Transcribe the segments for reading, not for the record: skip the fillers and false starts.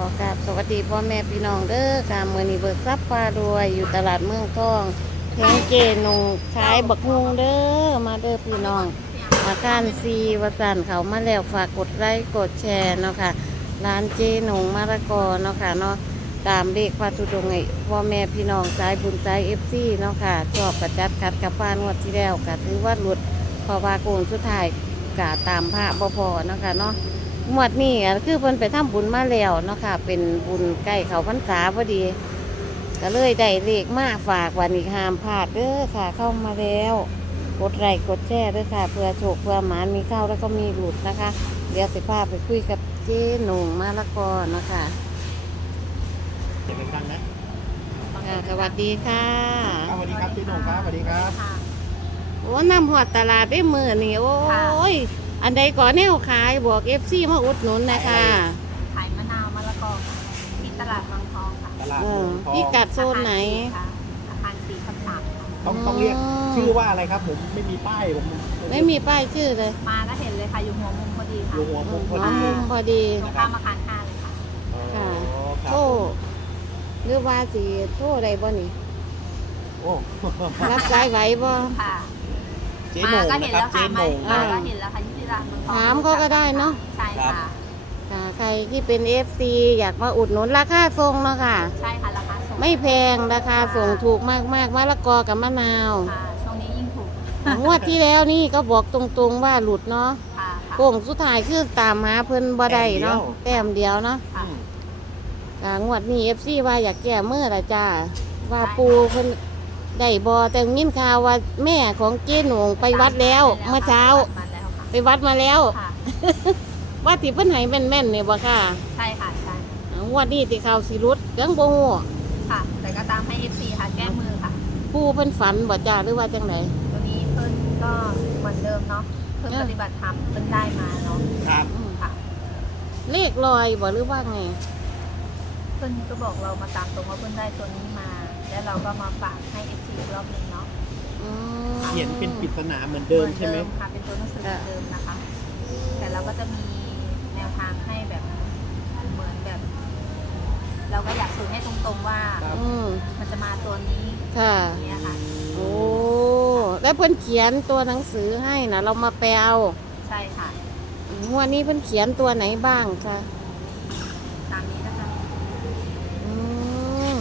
กับสวัสดีพ่อแม่พี่น้องเด้อค่ะมื้อนี้เบิกทรัพย์พารวยอยู่ตลาดเมืองทองแพงเจนงขายบักฮุงเด้อมาเด้อพี่น้องอาการซีวสันเขามาแล้วฝากกดไลค์กดแชร์เนาะค่ะร้านเจนงมะละกอเนาะค่ะเนาะตามเลขพระธุดงค์ให้พ่อแม่พี่น้องสายบุญสายFCเนาะค่ะชอบประจัดคัดกับฟ้านวดที่แล้วก็ถือว่าหลุดเพราะว่าโกงสุดท้ายกะตามพระบ่พอเนาะค่ะเนาะ หมวดนี่คือเพิ่นไปทำบุญมาแล้วเนาะค่ะเป็นบุญใกล้เขาพรรษาพอดีก็เลยได้เลขมาฝากวันนี้ห้ามพลาดเด้อค่ะเข้ามาแล้วกดไลค์กดแชร์ด้วยค่ะเพื่อโชคเพื่อหมานมีเข้าแล้วก็มีหลุดนะคะเดี๋ยวสิพาไปคุยกับเจ๊หนุ่งมะละกอเนาะค่ะเสียงดังๆนะค่ะสวัสดีค่ะสวัสดีครับพี่หนุ่มครับสวัสดีครับโอ้นำหอดตลาดได้มือนี่โอ้ยอันใดก่อนแนวขายบอกFCมาอุดหนุนนะคะขายมะนาวมะละกอค่ะที่ตลาดบางทองค่ะตลาดเอเมือองทองพี่กัดโซนไหนค่ะอาคาร4ทับ3ค่ะต้องเรียกชื่อว่าอะไรครับผมไม่มีป้ายผมไม่มีป้ายชื่อเลยมาก็เห็นเลยค่ะอยู่หัวมุมพอดีค่ะอยู่หัวมุมพอหัวดีมุมพอดีตรงข้ามอาคาร5เลยค่ะอ๋อครับโทษหรือว่าสิโทษอะไรบ่นี่โอ้รับสายไหวบ่ค่ะเจ๊หนุ่มาม ก็นะเห็นครับแล้วเจ๊ค่ะหนุ่มมาก็เห็นแล้วค่ะที่ตลาดบางทองถามเขาก็ได้เนาะใช่ค่ะค่ะใครที่เป็น FC อยากมาอุดหนุนราคาทรงเนาะค่ะใช่ค่ะราคาส่งไม่แพงราคาส่งถูกมากมากๆมะละกอกับมะนาวค่ะช่วงนี้ยิ่งถูกงวดที่แล้วนี่ก็บอกตรงๆว่าหลุดเนาะค่ะโค้งสุดท้ายคือตามหาเพิ่นบ่ได้เนาะแต้มเดียวเนาะค่ะค่ะงวดนี้ FC ว่าอยากแก้มือละจ้าว่าปูเพิ่นได้บ่แต่ยินข่าวว่าแม่ของเจ๊หนงไปวัดแล้วเมื่อเช้ามาแล้วค่ะไปวัดมาแล้วค่ะว่าที่เพิ่นให้แม่นๆเนี่ยบ่ค่ะใช่ค่ะใช่งวดนี้ที่เขาสิรุดเกิงบ่ฮู้ค่ะ แต่ก็ตามให้ FC ค่ะแก้มือค่ะผู้เพิ่นฝันบ่จ้าหรือว่าจังไดตัวนี้เพิ่นก็เหมือนเดิมเนาะเพิ่นปฏิบัติธรรมเพิ่นได้มาเนาะครับค่ะเลขลอยบ่หรือว่าไงเพิ่นก็บอกเรามาตามตรงว่าเพิ่นได้ตัวนี้มา แล้วเราก็มาฝากให้ FC อีกรอบหนึงเนาะอืมเขียนเป็นปริศนาเหมือนเดิมใช่ไหมค่ะเป็นตัวหนังสือเหมือนเดิมนะคะ แต่เราก็จะมีแนวทางให้แบบเหมือนแบบ เราก็อยากสื่อให้ตรงๆว่าครับอืมมันจะมาตัวนี้ค่ะอย่างเนี้ยค่ะโอ้แล้วเพิ่นเขียนตัวหนังสือให้นะเรามาแปลเอาใช่ค่ะงวดนี้เพิ่นเขียนตัวไหนบ้างคะตามนี้นะคะอืม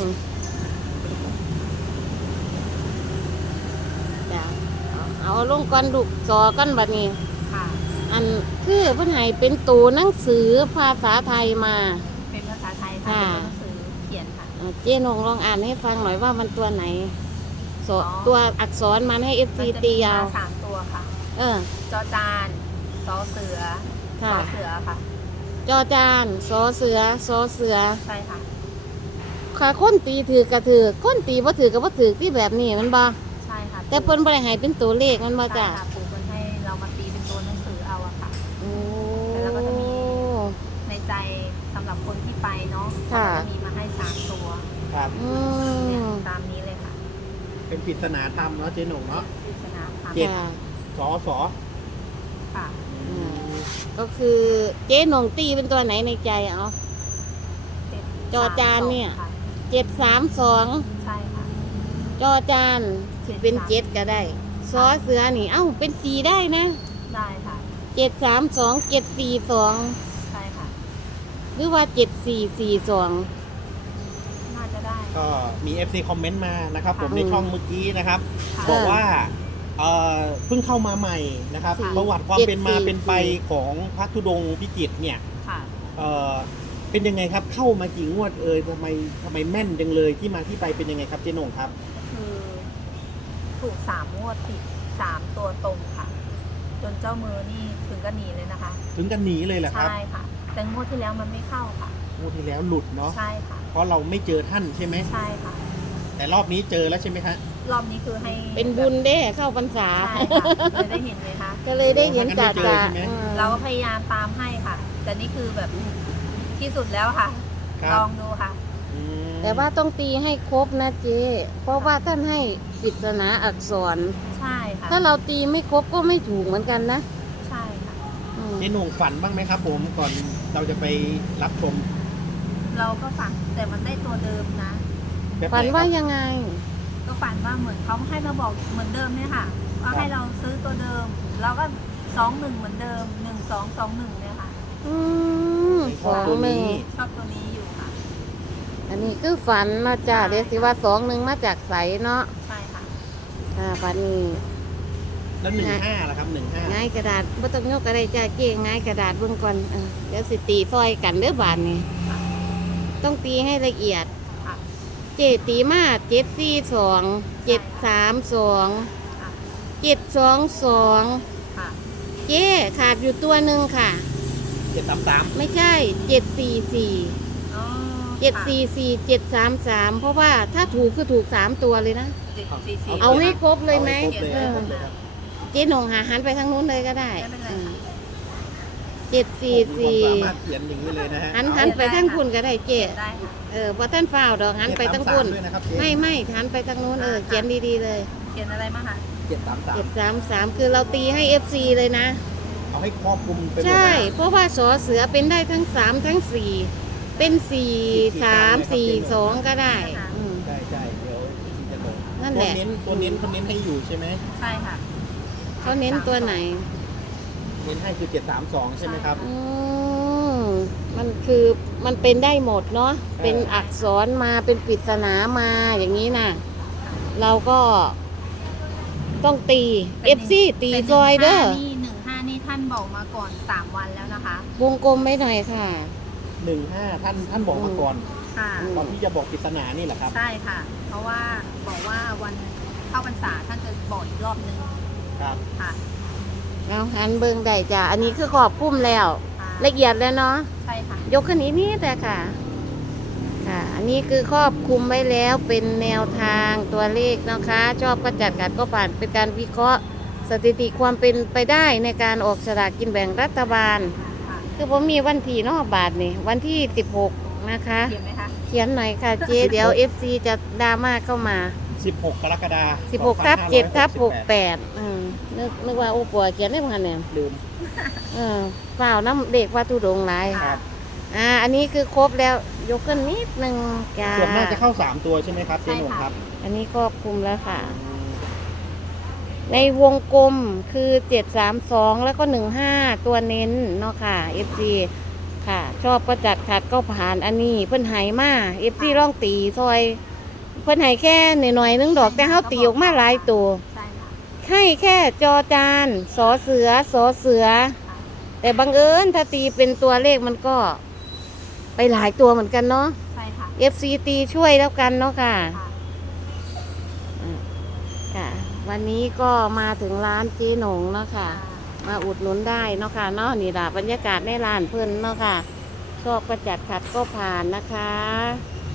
จ้ะเอาลงก่อนลูกจอกันบัดนี้ค่ะอันคือเพิ่นให้เป็นตัวหนังสือภาษาไทยมาเป็นภาษาไทยค่ะค่ะเป็นตัวหนังสือเขียนค่ะเจ๊นงลองอ่านให้ฟังหน่อยว่ามันตัวไหนสออ๋อตัวอักษรมันให้ FC มันจะตีมีเอามา3ตัวค่ะเออจอจานซอเสือซค่ะอเสือค่ะจอจานสอเสือสอเสือใช่ค่ะค่ะคนตีถือกระถือคนตีบ่ถือกับบ่ถือที่แบบนี้มันบ่ใช่ค่ะแต่เพิ่นบ่ได้ให้เป็นตัวเลขมันบ่ใช่จ้ะค่ะปู่เพิ่นให้เรามาตีเป็นตัวหนังสือเอาอะค่ะโอ้แล้วก็จะมี ในใจสำหรับคนที่ไปเนาะค่ะเขาจะมีมาให้3ตัวครับอืเนี่ยมตามนี้เลยค่ะเป็นปริศนาธรรมเนาะเจ๊หนุ่มเนาะปริศนาค่ะเจ็ดค่ะสอสอค่ะก็คือเจ๊หนงตีเป็นตัวไหนในใจเอา 7 จอจานเนี่ยค่ะ 732 ใช่ค่ะจอจานสิเป็น7ก็ได้สอเสือนี่เอ้าเป็น4ได้นะได้ค่ะ 732 742 ใช่ค่ะหรือว่า7442 น่าจะได้ก็มี FC คอมเมนต์มานะครับผมค่ะในช่องเมื่อกี้นะครับค่ะบอกว่าเพิ่งเข้ามาใหม่นะครับค่ะประวัติความเป็นมาเป็นไปของพระธุดงค์พิจิตรเนี่ยค่ะเอ่อเป็นยังไงครับเข้ามากี่งวดทำไมแม่นจังเลยที่มาที่ไปเป็นยังไงครับเจ๊หนงครับคือถูก3 งวดติด3 ตัวตรงค่ะ จนเจ้ามือนี่ถึงก็หนีเลยนะคะถึงกันหนีเลยเหรอครับใช่ค่ะ แต่งวดที่แล้วมันไม่เข้าค่ะงวดที่แล้วหลุดเนาะใช่ค่ะเพราะเราไม่เจอท่านใช่ไหมใช่ค่ะแต่รอบนี้เจอแล้วใช่ไหมคะรอบนี้คือให้เป็นบุญเด้เข้าพรรษาใช่ค่ะเลยได้เห็นไหมคะก็เลยได้เห็นจ่าเจอจ่าใช่ไหมเราก็พยายามตามให้ค่ะ แต่นี่คือแบบที่สุดแล้วค่ะครัลบองดูค่ะอืมแต่ว่าต้องตีให้ครบนะเจ๊เพราะว่าท่านให้ปริศนาอักษรใช่ค่ะถ้าเราตีไม่ครบก็ไม่ถูกเหมือนกันนะใช่ค่ะอืมเจ๊หนงฝันบ้างไหมครับผมก่อนเราจะไปรับชมมเราก็ฝันแต่มันได้ตัวเดิมนะแบบไหฝันว่าครับยังไงก็ฝันว่าเหมือนเขาให้มาบอกเหมือนเดิมเนี่ยค่ะว่าให้เราซื้อตัวเดิมเราก็21เหมือนเดิม1221เนี่ยค่ะอืมในสข้อองตัวหนึ่งนี้ชอบตัวนี้อยู่ค่ะอันนี้คือฝันมาจากเดี๋ยวสิว่าสองหนึ่งมาจากใสเนาะใช่ค่ะฝันนี้แล้ว15ล่ะครับ15 ง่ายกระดาษบ่ต้องยกอะไรจ้าเจ๊ง่ายกระดาษเบิ่งก่อนเดี๋ยวสิตีซอยกันเด้อบานนี้ต้องตีให้ละเอียดค่ะเจตีมา742 732 ค่ะ 722 ค่ะเจ๊ขาดอยู่ตัวหนึ่งค่ะ 733 ไม่ใช่ 744 อ๋อ 744 733 เพราะว่าถ้าถูกคือถูก3ตัวเลยนะ 744 เอาให้ครบเลยไหมอาให้ครบเลยให้ครบเลยครับเจ๊หนงหันไปทางนู้นเลยก็ได้ไม่เป็นไรค่ะ 744 ผมสามารถเขียนอย่างนี้เลยนะฮะหันไปทางคุณก็ได้เจ๊ได้ค่ะบ่ท่านฝ้าวดอกหันไปทางคุณ 733ด้วยนะครับเจ๊ไม่หันไปทางนู้นเขียนดีๆเลยเขียนอะไรบ้างคะ 733 733 คือเราตีให้ FC เลยนะเอาให้ครอบคลุมไปหมดใช่นะเพราะว่าสอเสือเป็นได้ทั้ง 3 ทั้ง 4 เป็น 4 3 4 2 ก็ได้อืมใช่ใช่เดี๋ยวจะตกนั่นแหละตัวเน้นเขาเน้นให้อยู่ใช่ไหมใช่ค่ะเขาเน้นตัวไหนเน้นให้คือ732ใช่ไหมครับอืมมันคือมันเป็นได้หมดเนาะ เป็นอักษรมาเป็นปริศนามาอย่างนี้นะเราก็ต้องตี FC ตีซอยเด้อ 15นี่ท่านบอกมาก่อน3วันแล้วนะคะวงกลมไว้หน่อยค่ะ 15ท่านบอกมาก่อนค่ะก่อนที่จะบอกปริศนานี่แหละครับใช่ค่ะ เพราะว่าบอกว่าวันเข้าพรรษาท่านจะบอกอีกรอบนึงครับค่ะเอาหันเบิงได้จ้ะ อันนี้คือขอบคุ้มแล้วค่ะละเอียดแล้วเนาะใช่ค่ะยกขึ้นนิดแต่ค่ะ ค่ะ อันนี้คือครอบคลุมไว้แล้วเป็นแนวทางตัวเลขนะคะ ชอบก็จัดกัดก็ผ่านเป็นการวิเคราะห์ สถิติความเป็นไปได้ในการออกสลากกินแบ่งรัฐบาลค่ะคือผมมีวันที่นอกบาทนี่วันที่ 16 นะคะเขียนไหมคะเขียนหน่อยค่ะเจ๊เดี๋ยว FC จะดราม่าเข้ามา 16 กรกฎาคม 16/7/68นึกว่าโอ้ปัวเขียนได้พันเนี่ยลืมฝ่าวน้ำเด็กว่าทุดงหลายครับอันนี้คือครบแล้วยกขึ้นนิดนึงจ้าส่วนมากจะเข้า 3 ตัวใช่ไหมครับเจ๊หนุ่มครับอันนี้ครอบคลุมแล้วค่ะ ในวงกลมคือ 732 แล้วก็ 15 ตัวเน้นเนาะค่ะ FC ค่ะ ชอบก็จัดขัดก็ผ่านอันนี้เพิ่นไหมา FC ร่องตีซอย เพิ่นไหแค่หน่อยๆนึงดอกแต่เฮาตีออกมาหลายตัวใช่ค่ะให้แค่จอจานสอเสือสอเสือ แต่บังเอิญถ้าตีเป็นตัวเลขมันก็ไปหลายตัวเหมือนกันเนาะใช่ค่ะ FC ตีช่วยแล้วกันเนาะค่ะค่ะค่ะ วันนี้ก็มาถึงร้านเจ๊หนงเนาะค่ะ มาอุดหนุนได้เนาะค่ะเนาะนี่ล่ะบรรยากาศในร้านเพิ่นเนาะค่ะชอบประจัดขัดก็ผ่านนะคะ